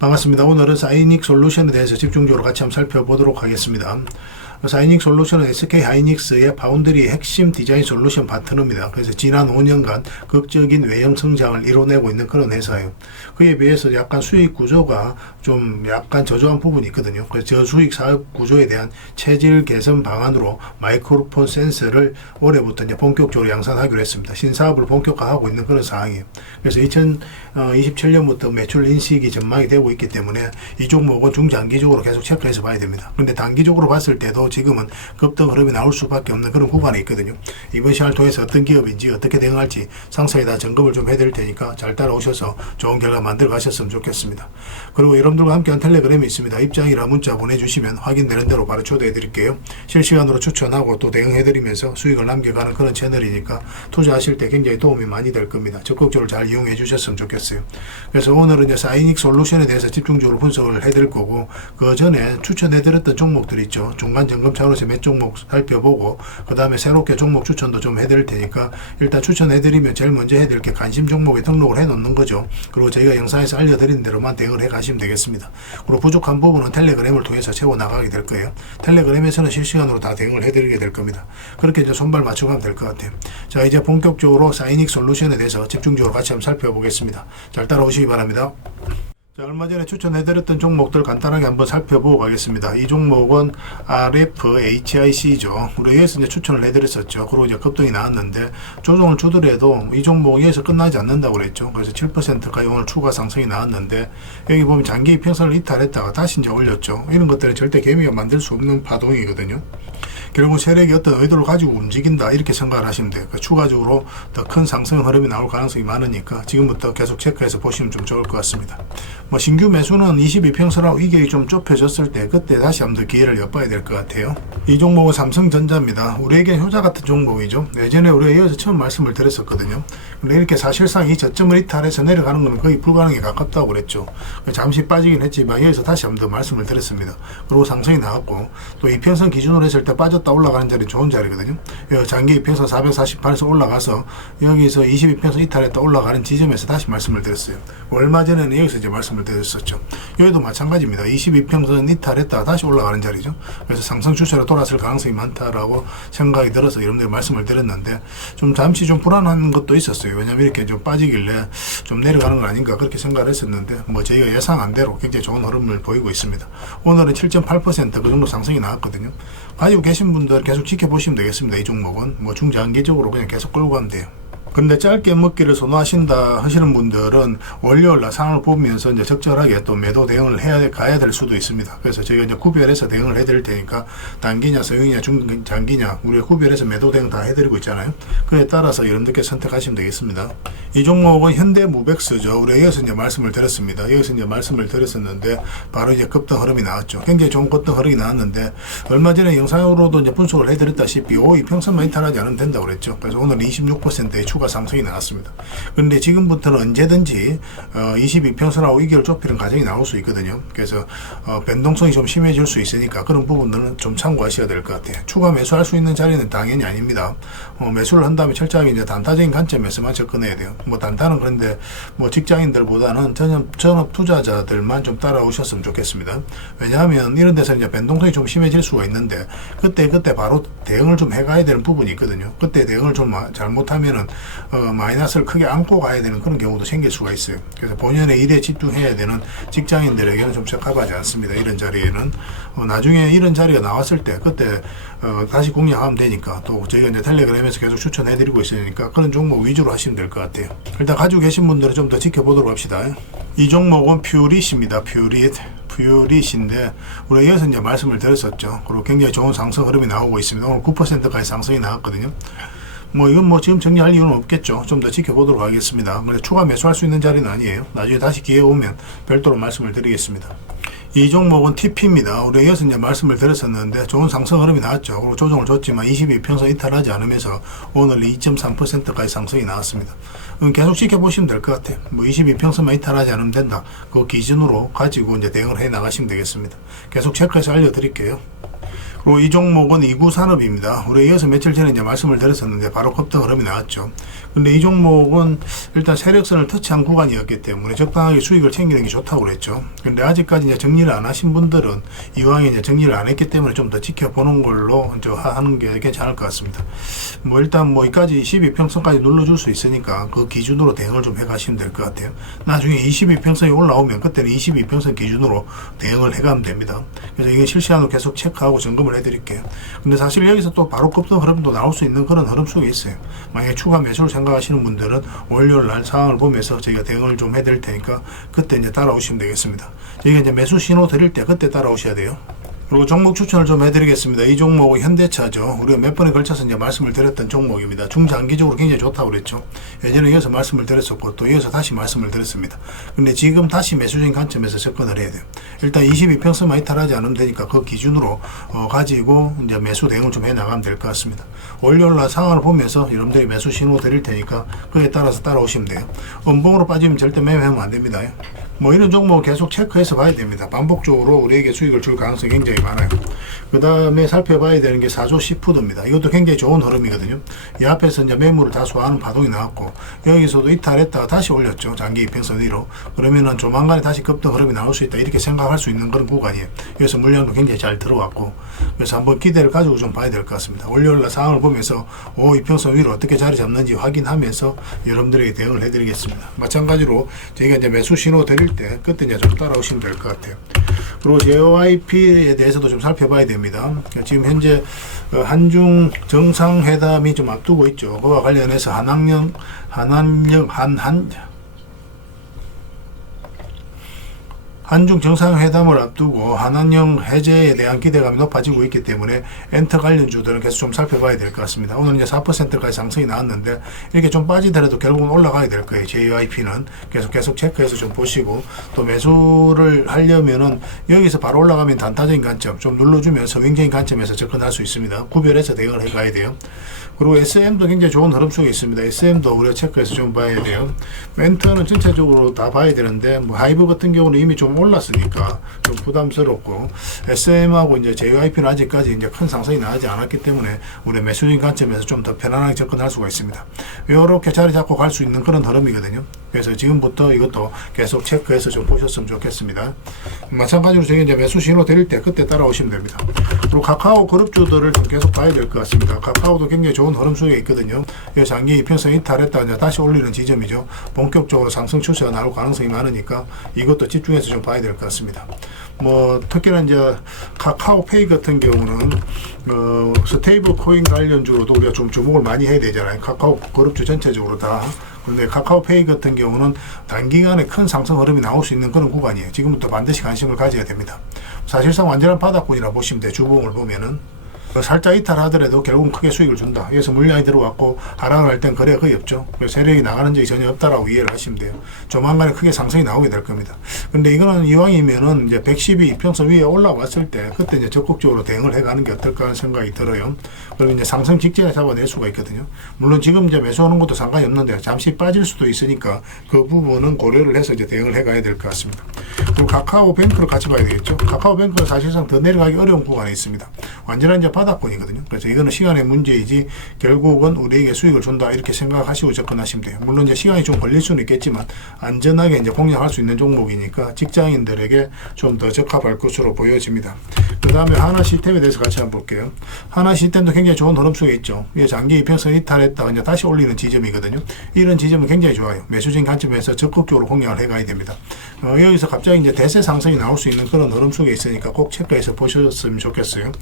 반갑습니다. 오늘은 사이닉 솔루션에 대해서 집중적으로 같이 한번 살펴보도록 하겠습니다. 사이닉 솔루션은 SK 하이닉스의 파운드리 핵심 디자인 솔루션 파트너입니다. 그래서 지난 5년간 극적인 외형 성장을 이뤄내고 있는 그런 회사예요. 그에 비해서 약간 수익 구조가 좀 약간 저조한 부분이 있거든요. 그래서 저수익 사업 구조에 대한 체질 개선 방안으로 마이크로폰 센서를 올해부터 이제 본격적으로 양산하기로 했습니다. 신사업을 본격화하고 있는 그런 상황이에요. 그래서 2027년부터 매출 인식이 전망이 되고 있기 때문에 이 종목은 중장기적으로 계속 체크해서 봐야 됩니다. 그런데 단기적으로 봤을 때도 지금은 급등 흐름이 나올 수밖에 없는 그런 구간이 있거든요. 이번 시간을 통해서 어떤 기업인지 어떻게 대응할지 상세히 다 점검을 좀 해드릴 테니까 잘 따라오셔서 좋은 결과 만들어 가셨으면 좋겠습니다. 그리고 여러분들과 함께한 텔레그램이 있습니다. 입장이라 문자 보내주시면 확인되는 대로 바로 초대해 드릴게요. 실시간으로 추천하고 또 대응해 드리면서 수익을 남겨가는 그런 채널이니까 투자하실 때 굉장히 도움이 많이 될 겁니다. 적극적으로 잘 이용해 주셨으면 좋겠어요. 그래서 오늘은 이제 사이닉 솔루션에 대해서 집중적으로 분석을 해 드릴 거고, 그 전에 추천해 드렸던 종목들 있죠. 중간 점검 차원에서 몇 종목 살펴보고 그 다음에 새롭게 종목 추천도 좀 해드릴 테니까 일단 추천해드리면 제일 먼저 해드릴 게 관심 종목에 등록을 해 놓는 거죠. 그리고 저희가 영상에서 알려드린 대로만 대응을 해 가시면 되겠습니다. 그리고 부족한 부분은 텔레그램을 통해서 채워나가게 될 거예요. 텔레그램에서는 실시간으로 다 대응을 해드리게 될 겁니다. 그렇게 이제 손발 맞춰가면 될 것 같아요. 자, 이제 본격적으로 사이닉 솔루션에 대해서 집중적으로 같이 한번 살펴보겠습니다. 잘 따라오시기 바랍니다. 자, 얼마 전에 추천해드렸던 종목들 간단하게 한번 살펴보고 가겠습니다. 이 종목은 RFHIC죠. 우리 여기서 이제 추천을 해드렸었죠. 그리고 이제 급등이 나왔는데 조정을 주더라도 이 종목이 여기서 끝나지 않는다고 그랬죠. 그래서 7%까지 오늘 추가 상승이 나왔는데, 여기 보면 장기 이평선을 이탈했다가 다시 이제 올렸죠. 이런 것들은 절대 개미가 만들 수 없는 파동이거든요. 결국 세력이 어떤 의도를 가지고 움직인다 이렇게 생각을 하시면 돼요. 그러니까 추가적으로 더 큰 상승 흐름이 나올 가능성이 많으니까 지금부터 계속 체크해서 보시면 좀 좋을 것 같습니다. 뭐 신규 매수는 22평선하고 이격이 좀 좁혀졌을 때 그때 다시 한번 더 기회를 엿봐야 될 것 같아요. 이 종목은 삼성전자입니다. 우리에게 효자 같은 종목이죠. 예전에 우리가 이어서 처음 말씀을 드렸었거든요. 근데 이렇게 사실상 이 저점을 이탈해서 내려가는 것은 거의 불가능에 가깝다고 그랬죠. 잠시 빠지긴 했지만 여기서 다시 한번 더 말씀을 드렸습니다. 그리고 상승이 나왔고, 또 이평선 기준으로 했을 때 빠졌다 올라가는 자리 좋은 자리거든요. 장기 이평선 448에서 올라가서 여기서 22평선 이탈했다 올라가는 지점에서 다시 말씀을 드렸어요. 얼마 전에는 여기서 이제 말씀을 드렸었죠. 여기도 마찬가지입니다. 22평선 이탈했다 다시 올라가는 자리죠. 그래서 상승 추세로 돌아설 가능성이 많다라고 생각이 들어서 여러분들 말씀을 드렸는데, 좀 잠시 좀 불안한 것도 있었어요. 왜냐면 이렇게 좀 빠지길래 좀 내려가는 건 아닌가 그렇게 생각을 했었는데, 뭐 저희가 예상한 대로 굉장히 좋은 흐름을 보이고 있습니다. 오늘은 7.8% 그 정도 상승이 나왔거든요. 가지고 계신 분들 계속 지켜보시면 되겠습니다. 이 종목은 뭐 중장기적으로 그냥 계속 끌고 가면 돼요. 근데 짧게 먹기를 선호하신다 하시는 분들은 월요일날 상황을 보면서 이제 적절하게 또 매도 대응을 가야 될 수도 있습니다. 그래서 저희가 이제 구별해서 대응을 해드릴 테니까 단기냐, 소형이냐, 중장기냐 우리가 구별해서 매도 대응 다 해드리고 있잖아요. 그에 따라서 여러분들께 선택하시면 되겠습니다. 이 종목은 현대무백스죠. 우리가 여기서 이제 말씀을 드렸습니다. 여기서 이제 말씀을 드렸었는데 바로 이제 급등 흐름이 나왔죠. 굉장히 좋은 급등 흐름이 나왔는데, 얼마 전에 영상으로도 이제 분석을 해드렸다시피 이평선만 이탈하지 않으면 된다고 그랬죠. 그래서 오늘 26%의 추가 상승이 나왔습니다. 그런데 지금부터는 언제든지 22평선하고 이격을 좁히는 과정이 나올 수 있거든요. 그래서 변동성이 좀 심해질 수 있으니까 그런 부분들은 좀 참고하셔야 될 것 같아요. 추가 매수할 수 있는 자리는 당연히 아닙니다. 매수를 한다면 철저하게 이제 단타적인 관점에서만 접근해야 돼요. 뭐 단타는 그런데 뭐 직장인들보다는 전업 투자자들만 좀 따라오셨으면 좋겠습니다. 왜냐하면 이런 데서 이제 변동성이 좀 심해질 수가 있는데 그때 바로 대응을 좀 해가야 되는 부분이 있거든요. 그때 대응을 좀 잘못하면은 마이너스를 크게 안고 가야 되는 그런 경우도 생길 수가 있어요. 그래서 본연의 일에 집중해야 되는 직장인들에게는 좀 적합하지 않습니다. 이런 자리에는 나중에 이런 자리가 나왔을 때 그때 다시 공략하면 되니까, 또 저희가 이제 텔레그램에서 계속 추천해드리고 있으니까 그런 종목 위주로 하시면 될 것 같아요. 일단 가지고 계신 분들은 좀 더 지켜보도록 합시다. 이 종목은 퓨릿입니다. 퓨릿인데 우리가 여기서 이제 말씀을 드렸었죠. 그리고 굉장히 좋은 상승 흐름이 나오고 있습니다. 오늘 9%까지 상승이 나왔거든요. 뭐 이건 뭐 지금 정리할 이유는 없겠죠. 좀 더 지켜보도록 하겠습니다. 근데 추가 매수할 수 있는 자리는 아니에요. 나중에 다시 기회 오면 별도로 말씀을 드리겠습니다. 이 종목은 TP입니다. 우리 여기서 이제 말씀을 드렸었는데 좋은 상승 흐름이 나왔죠. 그리고 조정을 줬지만 22평선 이탈하지 않으면서 오늘 2.3%까지 상승이 나왔습니다. 계속 지켜보시면 될 것 같아요. 뭐 22평선만 이탈하지 않으면 된다. 그 기준으로 가지고 이제 대응을 해 나가시면 되겠습니다. 계속 체크해서 알려드릴게요. 그리고 이 종목은 이구산업입니다. 우리 이어서 며칠 전에 이제 말씀을 드렸었는데 바로 급등 흐름이 나왔죠. 근데 이 종목은 일단 세력선을 터치한 구간이었기 때문에 적당하게 수익을 챙기는 게 좋다고 그랬죠. 근데 아직까지 이제 정리를 안 하신 분들은 이왕에 이제 정리를 안 했기 때문에 좀 더 지켜보는 걸로 이제 하는 게 괜찮을 것 같습니다. 뭐 일단 뭐 이까지 22평선까지 눌러줄 수 있으니까 그 기준으로 대응을 좀 해가시면 될 것 같아요. 나중에 22평선이 올라오면 그때는 22평선 기준으로 대응을 해가면 됩니다. 그래서 이건 실시간으로 계속 체크하고 점검을 해드릴게요. 근데 사실 여기서 또 바로 급등 흐름도 나올 수 있는 그런 흐름 속에 있어요. 만약에 추가 매수를 생각하시는 분들은 월요일 날 상황을 보면서 저희가 대응을 좀 해드릴 테니까 그때 이제 따라오시면 되겠습니다. 저희가 이제 매수 신호 드릴 때 그때 따라오셔야 돼요. 그리고 종목 추천을 좀 해드리겠습니다. 이 종목은 현대차죠. 우리가 몇 번에 걸쳐서 이제 말씀을 드렸던 종목입니다. 중장기적으로 굉장히 좋다고 그랬죠. 예전에 이어서 말씀을 드렸었고 또 이어서 다시 말씀을 드렸습니다. 근데 지금 다시 매수적인 관점에서 접근을 해야 돼요. 일단 22평선만 이탈하지 않으면 되니까 그 기준으로 가지고 이제 매수 대응을 좀 해 나가면 될 것 같습니다. 월요일날 상황을 보면서 여러분들이 매수 신호 드릴 테니까 그에 따라서 따라오시면 돼요. 음봉으로 빠지면 절대 매매하면 안 됩니다. 뭐 이런 종목 계속 체크해서 봐야 됩니다. 반복적으로 우리에게 수익을 줄 가능성이 굉장히 많아요. 그 다음에 살펴봐야 되는 게 4조 시푸드입니다. 이것도 굉장히 좋은 흐름이거든요. 이 앞에서 이제 매물을 다 소화하는 파동이 나왔고 여기서도 이탈했다가 다시 올렸죠. 장기 이평선 위로. 그러면은 조만간에 다시 급등 흐름이 나올 수 있다 이렇게 생각할 수 있는 그런 구간이에요. 그래서 물량도 굉장히 잘 들어왔고 그래서 한번 기대를 가지고 좀 봐야 될 것 같습니다. 월요일날 상황을 보면서 이평선 위로 어떻게 자리 잡는지 확인하면서 여러분들에게 대응을 해드리겠습니다. 마찬가지로 저희가 이제 매수 신호 드릴 때 그때 이제 좀 따라오시면 될 것 같아요. 그리고 JYP에 대해서도 좀 살펴봐야 됩니다. 지금 현재 한중 정상회담이 좀 앞두고 있죠. 그와 관련해서 한중 정상회담을 앞두고 한한령 해제에 대한 기대감이 높아지고 있기 때문에 엔터 관련주들은 계속 좀 살펴봐야 될 것 같습니다. 오늘 이제 4%까지 상승이 나왔는데 이렇게 좀 빠지더라도 결국은 올라가야 될 거예요. JYP는 계속 체크해서 좀 보시고 또 매수를 하려면은 여기서 바로 올라가면 단타적인 관점 좀 눌러주면서 윙적인 관점에서 접근할 수 있습니다. 구별해서 대응을 해가야 돼요. 그리고 SM도 굉장히 좋은 흐름 속에 있습니다. SM도 우리가 체크해서 좀 봐야 돼요. 멘트는 전체적으로 다 봐야 되는데 뭐 하이브 같은 경우는 이미 좀 올랐으니까 좀 부담스럽고 SM하고 이제 JYP는 아직까지 이제 큰 상승이 나지 않았기 때문에 우리 매수적인 관점에서 좀 더 편안하게 접근할 수가 있습니다. 이렇게 자리 잡고 갈 수 있는 그런 흐름이거든요. 그래서 지금부터 이것도 계속 체크해서 좀 보셨으면 좋겠습니다. 마찬가지로 저희 이제 매수 신호 드릴 때 그때 따라오시면 됩니다. 그리고 카카오 그룹주들을 좀 계속 봐야 될 것 같습니다. 카카오도 굉장히 좋은 흐름 속에 있거든요. 장기 이평선 이탈했다 이제 다시 올리는 지점이죠. 본격적으로 상승 추세가 나올 가능성이 많으니까 이것도 집중해서 좀 봐야 될 것 같습니다. 뭐 특히나 이제 카카오페이 같은 경우는 스테이블 코인 관련주로도 우리가 좀 주목을 많이 해야 되잖아요. 카카오 그룹주 전체적으로 다. 그런데 카카오페이 같은 경우는 단기간에 큰 상승 흐름이 나올 수 있는 그런 구간이에요. 지금부터 반드시 관심을 가져야 됩니다. 사실상 완전한 바닥권이라 보시면 돼요. 주봉을 보면은. 살짝 이탈하더라도 결국은 크게 수익을 준다. 그래서 물량이 들어왔고 하락을 할 땐 거래가 거의 없죠. 그래서 세력이 나가는 적이 전혀 없다라고 이해를 하시면 돼요. 조만간에 크게 상승이 나오게 될 겁니다. 근데 이거는 이왕이면은 이제 112 이평선 위에 올라왔을 때 그때 이제 적극적으로 대응을 해가는 게 어떨까 하는 생각이 들어요. 그리고 이제 상승 직전에 잡아낼 수가 있거든요. 물론 지금 이제 매수하는 것도 상관이 없는데 잠시 빠질 수도 있으니까 그 부분은 고려를 해서 이제 대응을 해가야 될 것 같습니다. 그리고 카카오뱅크를 같이 봐야 되겠죠. 카카오뱅크는 사실상 더 내려가기 어려운 구간에 있습니다. 완전한 이제 바닥권이거든요. 그래서 이거는 시간의 문제이지 결국은 우리에게 수익을 준다 이렇게 생각하시고 접근하시면 돼요. 물론 이제 시간이 좀 걸릴 수는 있겠지만 안전하게 이제 공략할 수 있는 종목이니까 직장인들에게 좀 더 적합할 것으로 보여집니다. 그 다음에 하나 시스템에 대해서 같이 한번 볼게요. 하나 시스템도 굉장히 좋은 흐름 속에 있죠. 장기 이평선 이탈했다가 이제 다시 올리는 지점이거든요. 이런 지점은 굉장히 좋아요. 매수적인 관점에서 적극적으로 공략을 해가야 됩니다. 여기서 갑자기 이제 대세 상승이 나올 수 있는 그런 흐름 속에 있으니까 꼭 체크해서 보셨으면 좋겠어요.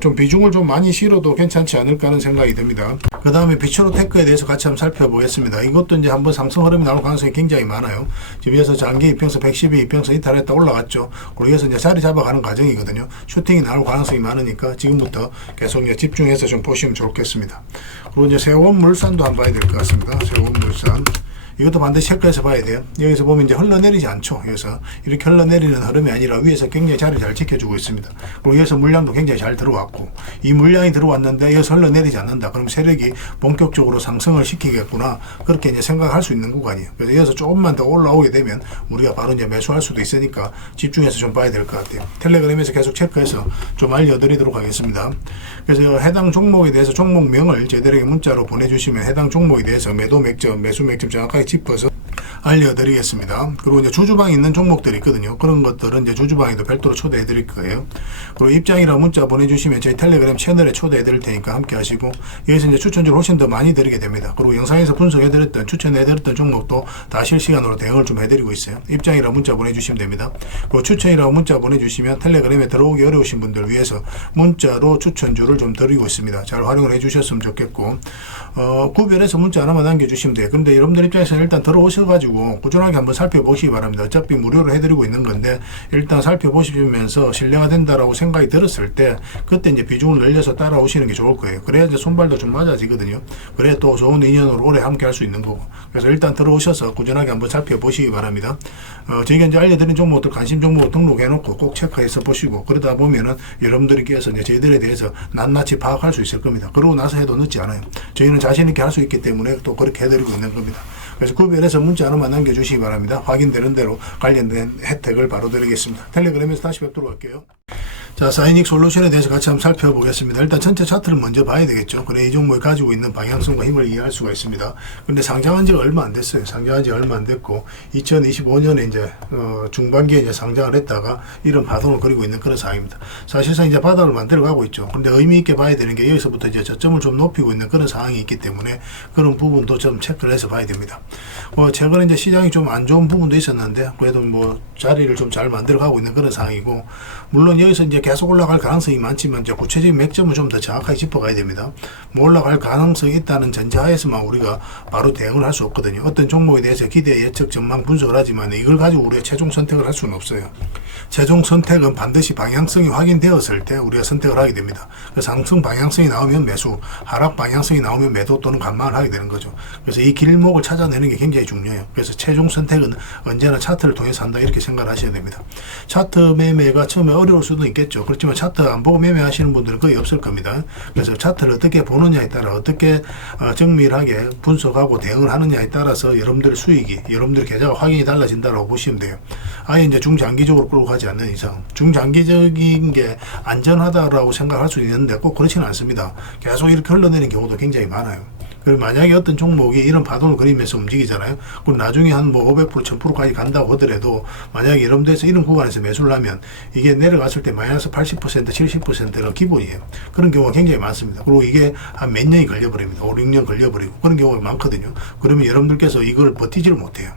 좀 비중을 좀 많이 실어도 괜찮지 않을까 하는 생각이 듭니다. 그 다음에 비추로 테크에 대해서 같이 한번 살펴보겠습니다. 이것도 이제 한번 상승 흐름이 나올 가능성이 굉장히 많아요. 지금 여기서 장기 이평선 112 이평선 이탈했다 올라갔죠. 그리고 여기서 이제 자리 잡아가는 과정이거든요. 슈팅이 나올 가능성이 많으니까 지금부터 계속 이제 집중해서 좀 보시면 좋겠습니다. 그리고 이제 세원물산도 한번 봐야 될 것 같습니다. 세원물산. 이것도 반드시 체크해서 봐야 돼요. 여기서 보면 이제 흘러내리지 않죠. 여기서 이렇게 흘러내리는 흐름이 아니라 위에서 굉장히 자리 잘 지켜주고 있습니다. 그리고 여기서 물량도 굉장히 잘 들어왔고, 이 물량이 들어왔는데 여기서 흘러내리지 않는다. 그럼 세력이 본격적으로 상승을 시키겠구나. 그렇게 이제 생각할 수 있는 구간이에요. 그래서 여기서 조금만 더 올라오게 되면 우리가 바로 이제 매수할 수도 있으니까 집중해서 좀 봐야 될 것 같아요. 텔레그램에서 계속 체크해서 좀 알려드리도록 하겠습니다. 그래서 해당 종목에 대해서 종목명을 저희들에게 문자로 보내주시면 해당 종목에 대해서 매도 맥점, 매수 맥점 정확하게 짚어서 알려드리겠습니다. 그리고 이제 주주방에 있는 종목들이 있거든요. 그런 것들은 이제 주주방에도 별도로 초대해 드릴 거예요. 그리고 입장이라 문자 보내주시면 저희 텔레그램 채널에 초대해 드릴 테니까 함께 하시고, 여기서 이제 추천주를 훨씬 더 많이 드리게 됩니다. 그리고 영상에서 분석해 드렸던, 추천해 드렸던 종목도 다 실시간으로 대응을 좀 해드리고 있어요. 입장이라 문자 보내주시면 됩니다. 그리고 추천이라고 문자 보내주시면 텔레그램에 들어오기 어려우신 분들 위해서 문자로 추천주를 좀 드리고 있습니다. 잘 활용을 해 주셨으면 좋겠고, 구별해서 문자 하나만 남겨주시면 돼요. 그런데 여러분들 입장에서는 일단 들어오셔가지고 꾸준하게 한번 살펴보시기 바랍니다. 어차피 무료로 해드리고 있는 건데 일단 살펴보시면서 신뢰가 된다라고 생각이 들었을 때 그때 이제 비중을 늘려서 따라오시는 게 좋을 거예요. 그래야 이제 손발도 좀 맞아지거든요. 그래야 또 좋은 인연으로 오래 함께 할 수 있는 거고. 그래서 일단 들어오셔서 꾸준하게 한번 살펴보시기 바랍니다. 저희가 이제 알려드린 종목들, 관심 종목 등록해놓고 꼭 체크해서 보시고, 그러다 보면은 여러분들께서 이제 저희들에 대해서 낱낱이 파악할 수 있을 겁니다. 그러고 나서 해도 늦지 않아요. 저희는 자신 있게 할 수 있기 때문에 또 그렇게 해드리고 있는 겁니다. 그래서 구별해서 문자 하나만 남겨주시기 바랍니다. 확인되는 대로 관련된 혜택을 바로 드리겠습니다. 텔레그램에서 다시 뵙도록 할게요. 자, 사이닉 솔루션에 대해서 같이 한번 살펴보겠습니다. 일단 전체 차트를 먼저 봐야 되겠죠. 그래 이 종목이 가지고 있는 방향성과 힘을 이해할 수가 있습니다. 근데 상장한 지가 얼마 안 됐어요. 상장한 지 얼마 안 됐고 2025년에 이제 중반기에 이제 상장을 했다가 이런 파동을 그리고 있는 그런 상황입니다. 사실상 이제 바닥을 만들어 가고 있죠. 근데 의미 있게 봐야 되는 게 여기서부터 이제 저점을 좀 높이고 있는 그런 상황이 있기 때문에 그런 부분도 좀 체크를 해서 봐야 됩니다. 최근에 이제 시장이 좀 안 좋은 부분도 있었는데 그래도 뭐 자리를 좀 잘 만들어 가고 있는 그런 상황이고, 물론 여기서 이제 계속 올라갈 가능성이 많지만 이제 구체적인 맥점을 좀 더 정확하게 짚어가야 됩니다. 뭐 올라갈 가능성이 있다는 전제하에서만 우리가 바로 대응을 할 수 없거든요. 어떤 종목에 대해서 기대, 예측, 전망 분석을 하지만 이걸 가지고 우리가 최종 선택을 할 수는 없어요. 최종 선택은 반드시 방향성이 확인되었을 때 우리가 선택을 하게 됩니다. 그래서 상승 방향성이 나오면 매수, 하락 방향성이 나오면 매도 또는 관망을 하게 되는 거죠. 그래서 이 길목을 찾아내는 게 굉장히 중요해요. 그래서 최종 선택은 언제나 차트를 통해서 한다, 이렇게 생각을 하셔야 됩니다. 차트 매매가 처음에 어려울 수도 있겠죠. 그렇지만 차트 안 보고 매매하시는 분들은 거의 없을 겁니다. 그래서 차트를 어떻게 보느냐에 따라, 어떻게 정밀하게 분석하고 대응을 하느냐에 따라서 여러분들의 수익이, 여러분들의 계좌가 확연히 달라진다고 보시면 돼요. 아예 이제 중장기적으로 끌고 가지 않는 이상, 중장기적인 게 안전하다라고 생각할 수 있는데 꼭 그렇지는 않습니다. 계속 이렇게 흘러내리는 경우도 굉장히 많아요. 그리고 만약에 어떤 종목이 이런 파동을 그리면서 움직이잖아요. 그럼 나중에 한 뭐 500%, 1000%까지 간다고 하더라도 만약에 여러분들에서 이런 구간에서 매수를 하면 이게 내려갔을 때 마이너스 80%, 70%가 기본이에요. 그런 경우가 굉장히 많습니다. 그리고 이게 한 몇 년이 걸려버립니다. 5, 6년 걸려버리고 그런 경우가 많거든요. 그러면 여러분들께서 이걸 버티지를 못해요.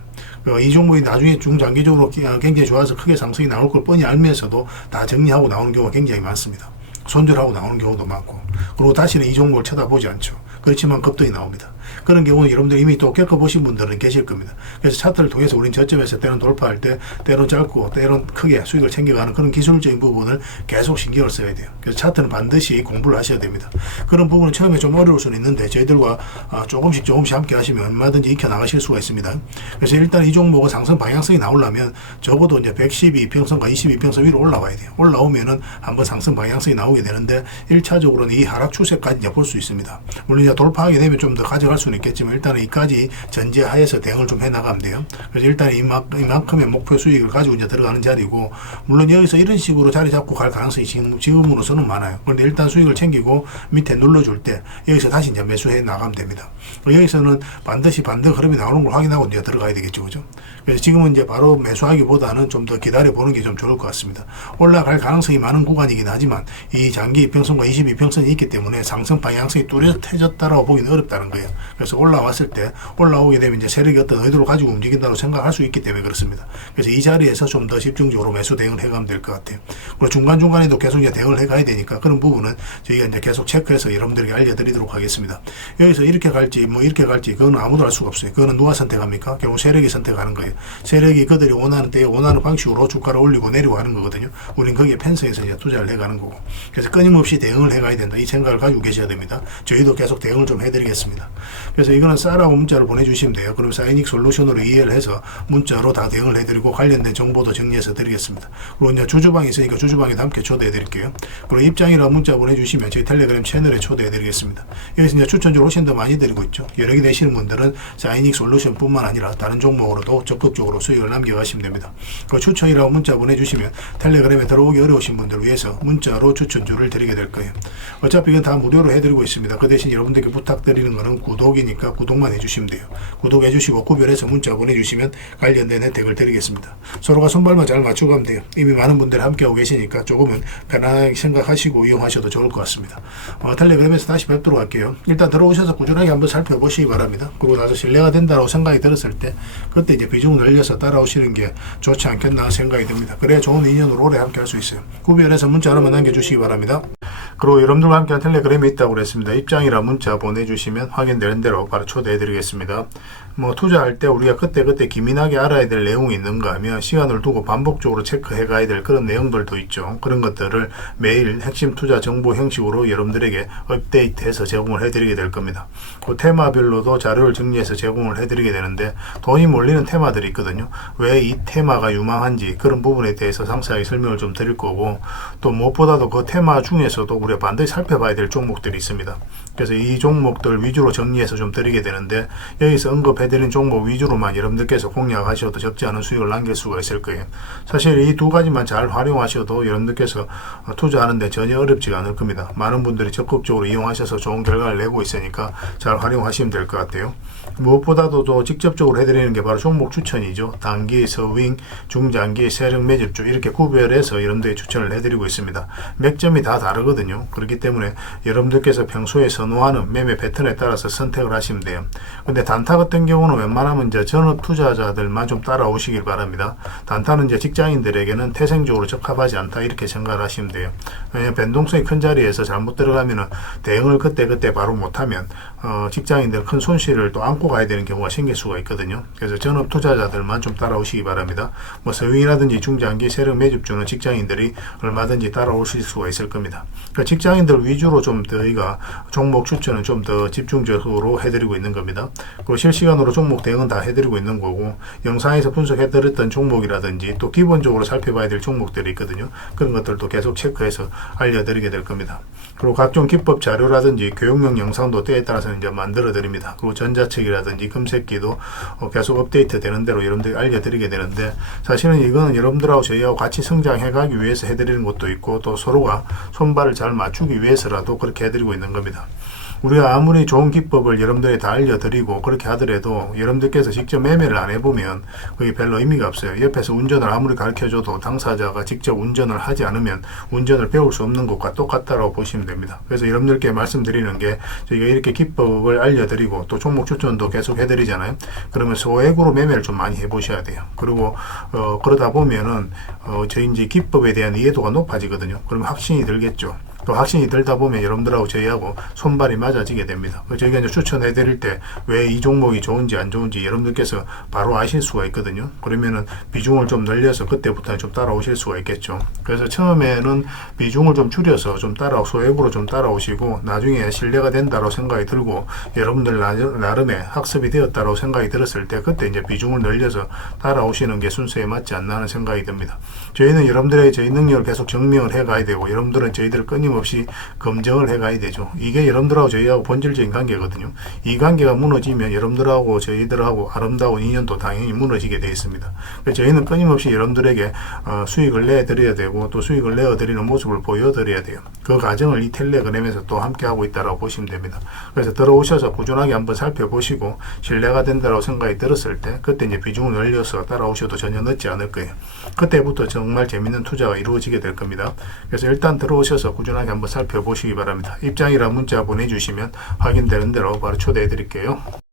이 종목이 나중에 중장기적으로 굉장히 좋아서 크게 상승이 나올 걸 뻔히 알면서도 다 정리하고 나오는 경우가 굉장히 많습니다. 손절하고 나오는 경우도 많고, 그리고 다시는 이 종목을 쳐다보지 않죠. 그렇지만 급등이 나옵니다. 그런 경우는 여러분들 이미 또 겪어보신 분들은 계실 겁니다. 그래서 차트를 통해서 우린 저점에서 때론 돌파할 때, 때론 짧고 때론 크게 수익을 챙겨가는 그런 기술적인 부분을 계속 신경을 써야 돼요. 그래서 차트는 반드시 공부를 하셔야 됩니다. 그런 부분은 처음에 좀 어려울 수는 있는데 저희들과 조금씩 함께 하시면 얼마든지 익혀나가실 수가 있습니다. 그래서 일단 이 종목은 상승 방향성이 나오려면 적어도 이제 112평선과 22평선 위로 올라와야 돼요. 올라오면은 한번 상승 방향성이 나오게 되는데 1차적으로는 이 하락 추세까지 이제 볼 수 있습니다. 물론 이제 돌파하게 되면 좀 더 가져갈 수는 있겠지만 일단은 이까지 전제하에서 대응을 좀 해나가면 돼요. 그래서 일단 이만큼의 목표 수익을 가지고 이제 들어가는 자리고, 물론 여기서 이런 식으로 자리 잡고 갈 가능성이 지금으로서는 많아요. 그런데 일단 수익을 챙기고 밑에 눌러줄 때 여기서 다시 이제 매수해 나가면 됩니다. 여기서는 반드시 반등 흐름이 나오는 걸 확인하고 이제 들어가야 되겠죠, 그죠? 그래서 지금은 이제 바로 매수하기보다는 좀 더 기다려 보는 게 좀 좋을 것 같습니다. 올라갈 가능성이 많은 구간이긴 하지만 이 장기 이평선과 22평선이 있기 때문에 상승 방향성이 뚜렷해졌다라고 보기는 어렵다는 거예요. 그래서 올라왔을 때, 올라오게 되면 이제 세력이 어떤 의도를 가지고 움직인다고 생각할 수 있기 때문에 그렇습니다. 그래서 이 자리에서 좀 더 집중적으로 매수 대응을 해가면 될 것 같아요. 그리고 중간중간에도 계속 이제 대응을 해가야 되니까 그런 부분은 저희가 이제 계속 체크해서 여러분들에게 알려드리도록 하겠습니다. 여기서 이렇게 갈지 뭐 이렇게 갈지 그거는 아무도 알 수가 없어요. 그거는 누가 선택합니까? 결국 세력이 선택하는 거예요. 세력이 그들이 원하는 때에 원하는 방식으로 주가를 올리고 내리고 하는 거거든요. 우린 거기에 편성해서 이제 투자를 해가는 거고. 그래서 끊임없이 대응을 해가야 된다. 이 생각을 가지고 계셔야 됩니다. 저희도 계속 대응을 좀 해드리겠습니다. 그래서 이거는 싸라고 문자로 보내주시면 돼요. 그럼 사이닉 솔루션으로 이해를 해서 문자로 다 대응을 해드리고 관련된 정보도 정리해서 드리겠습니다. 그리고 이제 주주방이 있으니까 주주방에도 함께 초대해드릴게요. 그리고 입장이라고 문자 보내주시면 저희 텔레그램 채널에 초대해드리겠습니다. 여기서 이제 추천주로 오신도 많이 드리고 있죠. 여러 개 되시는 분들은 사이닉 솔루션 뿐만 아니라 다른 종목으로도 적극적으로 수익을 남겨가시면 됩니다. 그 추천이라고 문자 보내주시면 텔레그램에 들어오기 어려우신 분들을 위해서 문자로 추천주를 드리게 될 거예요. 어차피 이건 다 무료로 해드리고 있습니다. 그 대신 여러분들께 부탁드리는 거는 구독이니까 구독만 해주시면 돼요. 구독해주시고 구별해서 문자 보내주시면 관련된 혜택을 드리겠습니다. 서로가 손발만 잘 맞추고 가면 돼요. 이미 많은 분들이 함께하고 계시니까 조금은 편안하게 생각하시고 이용하셔도 좋을 것 같습니다. 텔레그램에서 다시 뵙도록 할게요. 일단 들어오셔서 꾸준하게 한번 살펴보시기 바랍니다. 그리고 나서 신뢰가 된다고 생각이 들었을 때 그때 이제 비중을 늘려서 따라오시는 게 좋지 않겠나 생각이 듭니다. 그래야 좋은 인연으로 오래 함께 할 수 있어요. 구별해서 문자 하나만 남겨주시기 바랍니다. 그리고 여러분들과 함께한 텔레그램이 있다고 그랬습니다. 입장이라 문자 보내주시면 확인되는 대로 바로 초대해드리겠습니다. 투자할 때 우리가 그때그때 기민하게 알아야 될 내용이 있는가 하면 시간을 두고 반복적으로 체크해 가야 될 그런 내용들도 있죠. 그런 것들을 매일 핵심 투자 정보 형식으로 여러분들에게 업데이트해서 제공을 해드리게 될 겁니다. 그 테마별로도 자료를 정리해서 제공을 해드리게 되는데 돈이 몰리는 테마들이 있거든요. 왜 이 테마가 유망한지 그런 부분에 대해서 상세하게 설명을 좀 드릴 거고, 또 무엇보다도 그 테마 중에서도 우리가 반드시 살펴봐야 될 종목들이 있습니다. 그래서 이 종목들 위주로 정리해서 좀 드리게 되는데, 여기서 언급해드린 종목 위주로만 여러분들께서 공략하셔도 적지 않은 수익을 남길 수가 있을 거예요. 사실 이 두 가지만 잘 활용하셔도 여러분들께서 투자하는데 전혀 어렵지가 않을 겁니다. 많은 분들이 적극적으로 이용하셔서 좋은 결과를 내고 있으니까 잘 활용하시면 될 것 같아요. 무엇보다도 또 직접적으로 해드리는 게 바로 종목 추천이죠. 단기, 서윙, 중장기, 세력 매집주 이렇게 구별해서 여러분들이 추천을 해드리고 있습니다. 맥점이 다 다르거든요. 그렇기 때문에 여러분들께서 평소에 선호하는 매매 패턴에 따라서 선택을 하시면 돼요. 근데 단타 같은 경우는 웬만하면 이제 전업 투자자들만 좀 따라오시길 바랍니다. 단타는 이제 직장인들에게는 태생적으로 적합하지 않다 이렇게 생각을 하시면 돼요. 왜냐하면 변동성이 큰 자리에서 잘못 들어가면은 대응을 그때 바로 못하면 직장인들 큰 손실을 또 안고 가야 되는 경우가 생길 수가 있거든요. 그래서 전업 투자자들만 좀 따라오시기 바랍니다. 서윙이라든지 중장기 세력 매집주는 직장인들이 얼마든지 따라오실 수가 있을 겁니다. 그러니까 직장인들 위주로 좀 저희가 종목 추천은 좀 더 집중적으로 해드리고 있는 겁니다. 그리고 실시간으로 종목 대응은 다 해드리고 있는 거고, 영상에서 분석해드렸던 종목이라든지 또 기본적으로 살펴봐야 될 종목들이 있거든요. 그런 것들도 계속 체크해서 알려드리게 될 겁니다. 그리고 각종 기법 자료라든지 교육용 영상도 때에 따라서 이제 만들어 드립니다. 그리고 전자책이라든지 금색기도 계속 업데이트 되는 대로 여러분들이 알려드리게 되는데, 사실은 이거는 여러분들하고 저희하고 같이 성장해 가기 위해서 해드리는 것도 있고, 또 서로가 손발을 잘 맞추기 위해서라도 그렇게 해드리고 있는 겁니다. 우리가 아무리 좋은 기법을 여러분들이 다 알려드리고 그렇게 하더라도 여러분들께서 직접 매매를 안 해보면 그게 별로 의미가 없어요. 옆에서 운전을 아무리 가르쳐줘도 당사자가 직접 운전을 하지 않으면 운전을 배울 수 없는 것과 똑같다고 보시면 됩니다. 그래서 여러분들께 말씀드리는 게, 저희가 이렇게 기법을 알려드리고 또 종목 추천도 계속 해드리잖아요. 그러면 소액으로 매매를 좀 많이 해보셔야 돼요. 그리고 그러다 보면은 저희 이제 기법에 대한 이해도가 높아지거든요. 그러면 확신이 들겠죠. 또 확신이 들다 보면 여러분들하고 저희하고 손발이 맞아지게 됩니다. 저희가 이제 추천해 드릴 때 왜 이 종목이 좋은지 안 좋은지 여러분들께서 바로 아실 수가 있거든요. 그러면은 비중을 좀 늘려서 그때부터 좀 따라오실 수가 있겠죠. 그래서 처음에는 비중을 좀 줄여서 좀 소액으로 좀 따라오시고, 나중에 신뢰가 된다고 생각이 들고 여러분들 나름의 학습이 되었다고 생각이 들었을 때 그때 이제 비중을 늘려서 따라오시는 게 순서에 맞지 않나 하는 생각이 듭니다. 저희는 여러분들의 저희 능력을 계속 증명을 해 가야 되고, 여러분들은 저희들을 끊임없이 검증을 해 가야 되죠. 이게 여러분들하고 저희하고 본질적인 관계거든요. 이 관계가 무너지면 여러분들하고 저희들하고 아름다운 인연도 당연히 무너지게 되어 있습니다. 그래서 저희는 끊임없이 여러분들에게 수익을 내드려야 되고, 또 수익을 내어드리는 모습을 보여드려야 돼요. 그 과정을 이 텔레그램에서 또 함께 하고 있다고 보시면 됩니다. 그래서 들어오셔서 꾸준하게 한번 살펴보시고 신뢰가 된다고 생각이 들었을 때 그때 이제 비중을 늘려서 따라오셔도 전혀 늦지 않을 거예요. 그때부터 정말 재밌는 투자가 이루어지게 될 겁니다. 그래서 일단 들어오셔서 꾸준하게 한번 살펴보시기 바랍니다. 입장이라 문자 보내주시면 확인되는 대로 바로 초대해 드릴게요.